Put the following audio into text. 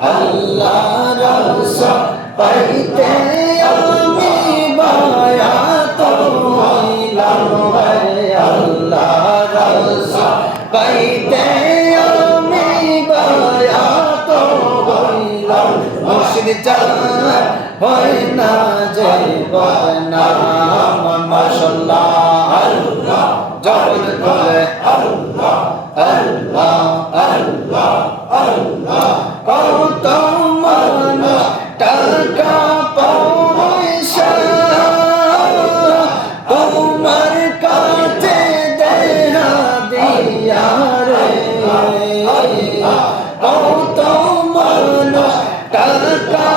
আল্লাহ রাসূল পাইতে আমি বায়াত হইলাম আল্লাহ রাসূল পাইতে আমি বায়াত হইলাম মুর্শিদ চান হয় না যে বদনাম মাশাআল্লাহ আল্লাহ জবান খুলে আল্লাহ আল্লাহ আল্লাহ আল্লাহ কত মানুষ টাকা পয়সা তোমার কাছে দেনা দিয়া রে কত মানুষ টাকা